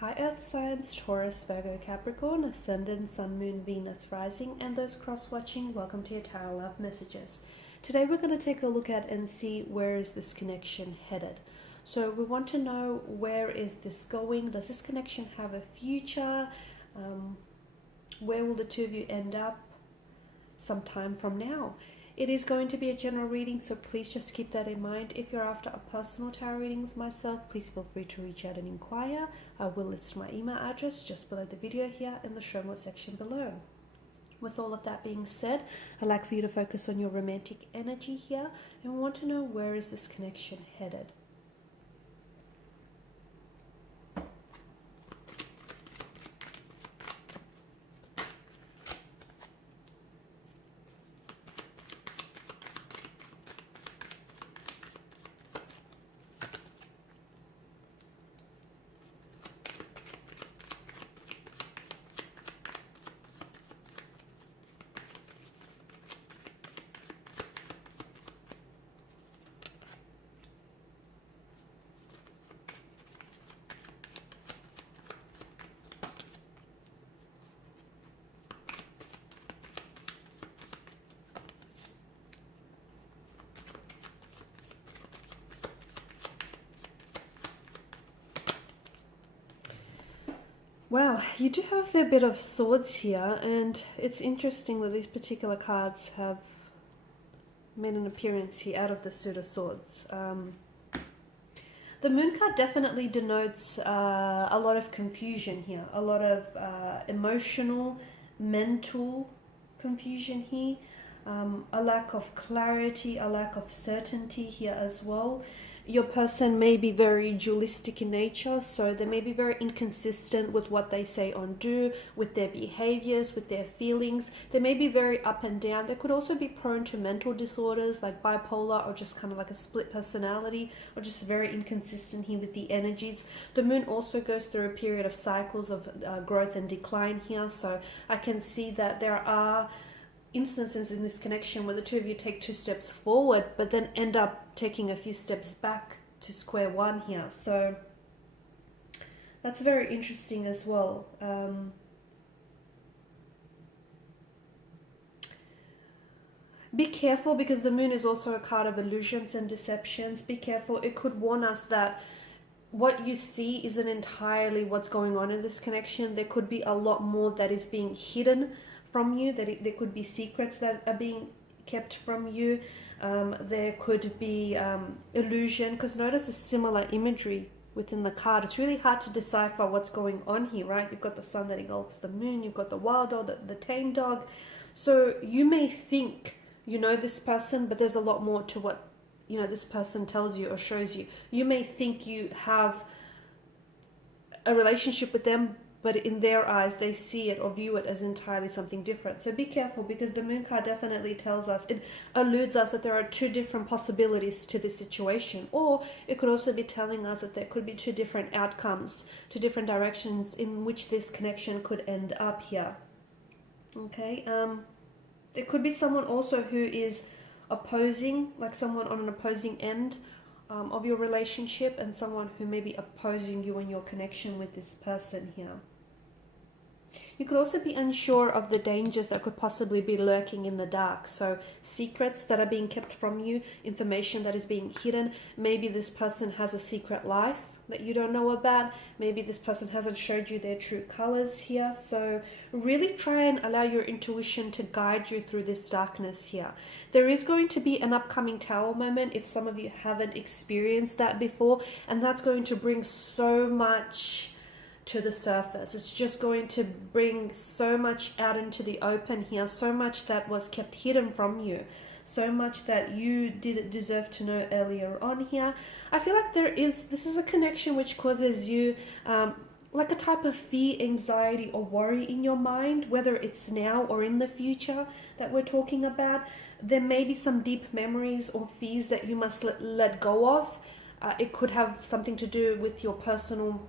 Hi Earth signs, Taurus, Virgo, Capricorn, Ascendant, Sun, Moon, Venus, Rising, and those cross-watching, welcome to your Tarot Love Messages. Today we're going to take a look at and see where is this connection headed. So we want to know, where is this going? Does this connection have a future? Where will the two of you end up sometime from now? It is going to be a general reading, so please just keep that in mind. If you're after a personal tarot reading with myself, please feel free to reach out and inquire. I will list my email address just below the video here in the show notes section below. With all of that being said, I'd like for you to focus on your romantic energy here, and we want to know, where is this connection headed? Wow, you do have a fair bit of swords here, and it's interesting that these particular cards have made an appearance here out of the suit of swords. The moon card definitely denotes a lot of confusion here, a lot of emotional, mental confusion here, a lack of clarity, a lack of certainty here as well. Your person may be very dualistic in nature, so they may be very inconsistent with what they say or do, with their behaviors, with their feelings. They may be very up and down. They could also be prone to mental disorders like bipolar, or just kind of like a split personality, or just very inconsistent here with the energies. The moon also goes through a period of cycles of growth and decline here, so I can see that there are instances in this connection where the two of you take 2 steps forward but then end up taking a few steps back to square one here. So that's very interesting as well. Be careful, because the moon is also a card of illusions and deceptions. Be careful. It could warn us that what you see isn't entirely what's going on in this connection. There could be a lot more that is being hidden from you, that there could be secrets that are being kept from you. There could be illusion, because notice the similar imagery within the card. It's really hard to decipher what's going on here, right? You've got the sun that engulfs the moon, you've got the wild dog, the tame dog. So you may think you know this person, but there's a lot more to what this person tells you or shows you. You may think you have a relationship with them, but in their eyes, they see it or view it as entirely something different. So be careful, because the moon card definitely tells us, it alludes us that there are 2 different possibilities to this situation. Or it could also be telling us that there could be 2 different outcomes, 2 different directions in which this connection could end up here. Okay, there could be someone also who is opposing, like someone on an opposing end of your relationship, and someone who may be opposing you and your connection with this person here. You could also be unsure of the dangers that could possibly be lurking in the dark. So secrets that are being kept from you, information that is being hidden. Maybe this person has a secret life that you don't know about. Maybe this person hasn't showed you their true colors here. So really try and allow your intuition to guide you through this darkness here. There is going to be an upcoming Tower moment if some of you haven't experienced that before, and that's going to bring so much to the surface. It's just going to bring so much out into the open here, so much that was kept hidden from you, so much that you didn't deserve to know earlier on here. I feel like this is a connection which causes you like a type of fear, anxiety, or worry in your mind, whether it's now or in the future that we're talking about. There may be some deep memories or fears that you must let go of. It could have something to do with your personal,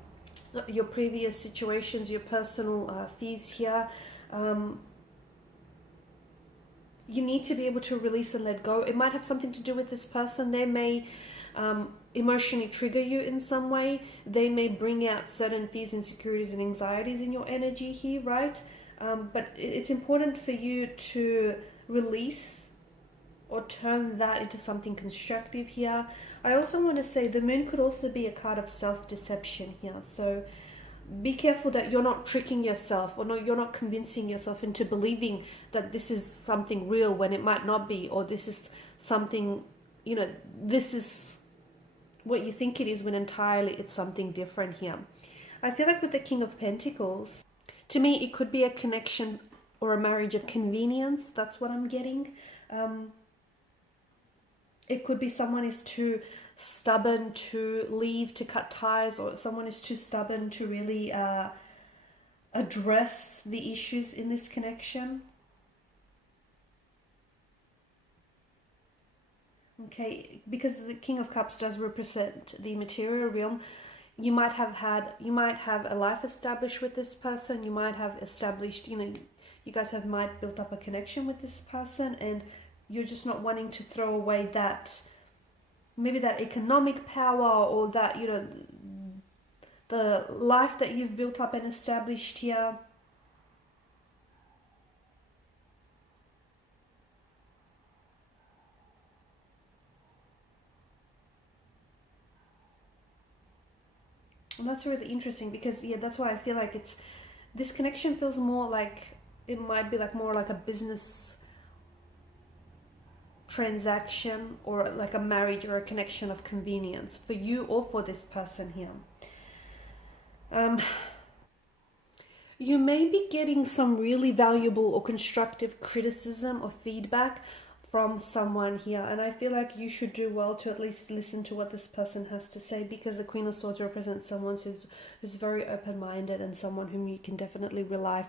your previous situations, your personal fears here. You need to be able to release and let go. It might have something to do with this person. They may emotionally trigger you in some way. They may bring out certain fears, insecurities, and anxieties in your energy here, right? But it's important for you to release or turn that into something constructive here. I also want to say the moon could also be a card of self-deception here. So be careful that you're not tricking yourself, or you're not convincing yourself into believing that this is something real when it might not be, or this is something, this is what you think it is when entirely it's something different here. I feel like with the King of Pentacles, to me, it could be a connection or a marriage of convenience. That's what I'm getting. It could be someone is too stubborn to leave, to cut ties, or someone is too stubborn to really address the issues in this connection. Okay, because the King of Cups does represent the material realm. You might have a life established with this person. You might have established, you guys might built up a connection with this person, and you're just not wanting to throw away that, maybe that economic power, or that, the life that you've built up and established here. And that's really interesting because, that's why I feel like this connection feels more like, it might be like more like a business transaction, or like a marriage or a connection of convenience for you or for this person here. You may be getting some really valuable or constructive criticism or feedback from someone here, and I feel like you should do well to at least listen to what this person has to say, because the Queen of Swords represents someone who's very open-minded, and someone whom you can definitely rely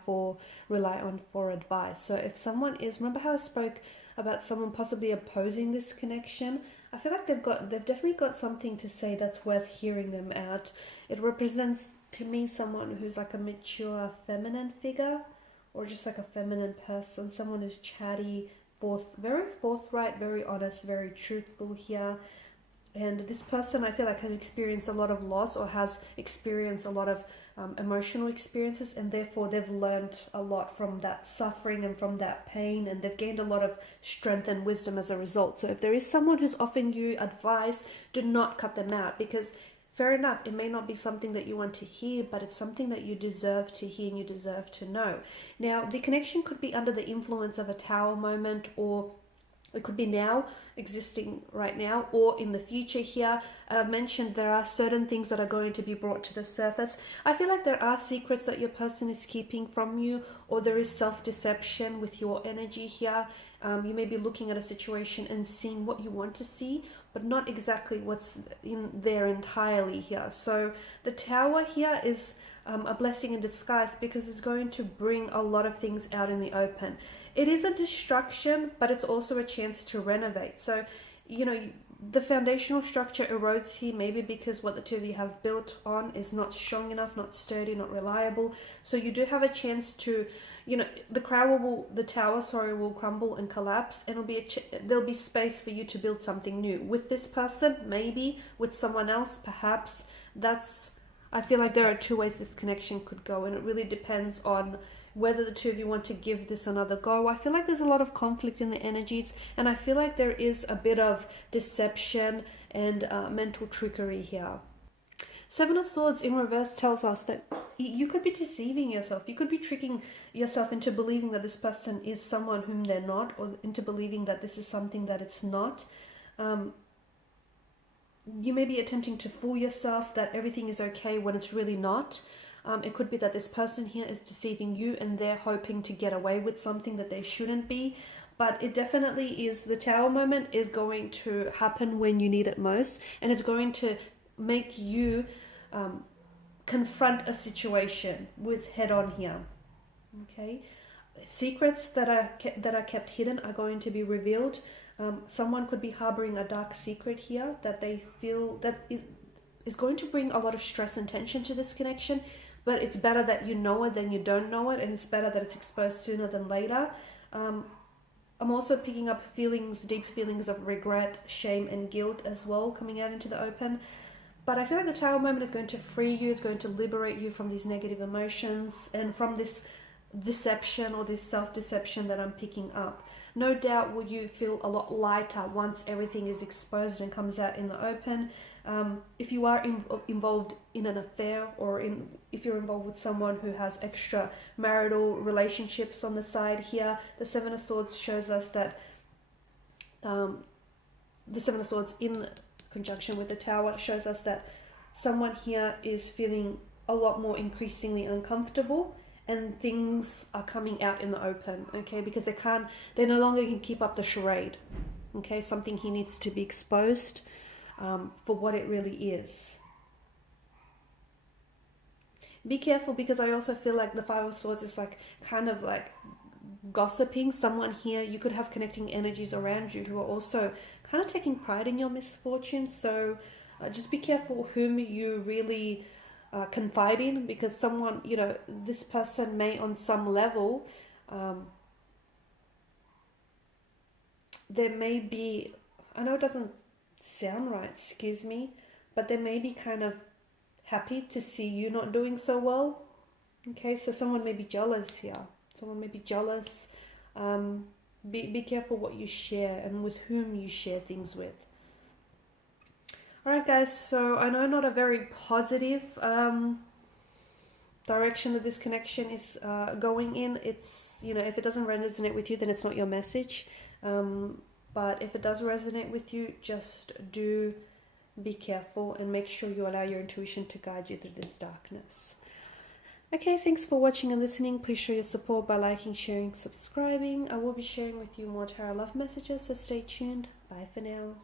on for advice. So if someone is, remember how I spoke about someone possibly opposing this connection, I feel like they've definitely got something to say that's worth hearing them out. It represents to me someone who's like a mature feminine figure, or just like a feminine person, someone who's chatty, very forthright, very honest, very truthful here. And this person, I feel like, has experienced a lot of loss, or has experienced a lot of emotional experiences, and therefore they've learned a lot from that suffering and from that pain, and they've gained a lot of strength and wisdom as a result. So if there is someone who's offering you advice, do not cut them out, because fair enough, it may not be something that you want to hear, but it's something that you deserve to hear and you deserve to know. Now, the connection could be under the influence of a Tower moment, or it could be now, existing right now, or in the future here. I mentioned there are certain things that are going to be brought to the surface. I feel like there are secrets that your person is keeping from you, or there is self-deception with your energy here. You may be looking at a situation and seeing what you want to see, but not exactly what's in there entirely here. So the Tower here is a blessing in disguise, because it's going to bring a lot of things out in the open. It is a destruction, but it's also a chance to renovate. So, the foundational structure erodes here, maybe because what the two of you have built on is not strong enough, not sturdy, not reliable. So you do have a chance to, the tower will crumble and collapse, and there'll be space for you to build something new. With this person, maybe. With someone else, perhaps. I feel like there are two ways this connection could go, and it really depends on whether the two of you want to give this another go. I feel like there's a lot of conflict in the energies, and I feel like there is a bit of deception and mental trickery here. Seven of Swords in reverse tells us that you could be deceiving yourself. You could be tricking yourself into believing that this person is someone whom they're not, or into believing that this is something that it's not. You may be attempting to fool yourself that everything is okay when it's really not. It could be that this person here is deceiving you, and they're hoping to get away with something that they shouldn't be. But it definitely is, the Tower moment is going to happen when you need it most, and it's going to make you confront a situation with head on here. Okay, secrets that are kept hidden are going to be revealed. Someone could be harboring a dark secret here that they feel that is going to bring a lot of stress and tension to this connection, but it's better that you know it than you don't know it, and it's better that it's exposed sooner than later. I'm also picking up feelings, deep feelings of regret, shame, and guilt as well coming out into the open. But I feel like the Tower moment is going to free you. It's going to liberate you from these negative emotions and from this deception or this self-deception that I'm picking up. No doubt will you feel a lot lighter once everything is exposed and comes out in the open. If you are involved in an affair, or if you're involved with someone who has extra marital relationships on the side here, the Seven of Swords shows us that the Seven of Swords in conjunction with the Tower shows us that someone here is feeling a lot more increasingly uncomfortable, and things are coming out in the open, okay, because they no longer can keep up the charade, okay. Something here needs to be exposed for what it really is. Be careful, because I also feel like the Five of Swords is like kind of like gossiping. Someone here, you could have connecting energies around you who are also kind of taking pride in your misfortune. So just be careful whom you really confide in, because someone, you know, this person may on some level, there may be, I know it doesn't sound right, excuse me, but they may be kind of happy to see you not doing so well. Okay, so someone may be jealous here. Someone may be jealous. Be careful what you share and with whom you share things with. Alright guys, so I know not a very positive direction that this connection is going in. It's, you know, if it doesn't resonate with you, then it's not your message. But if it does resonate with you, just do be careful and make sure you allow your intuition to guide you through this darkness. Okay, thanks for watching and listening. Please show your support by liking, sharing, subscribing. I will be sharing with you more tarot love messages, so stay tuned. Bye for now.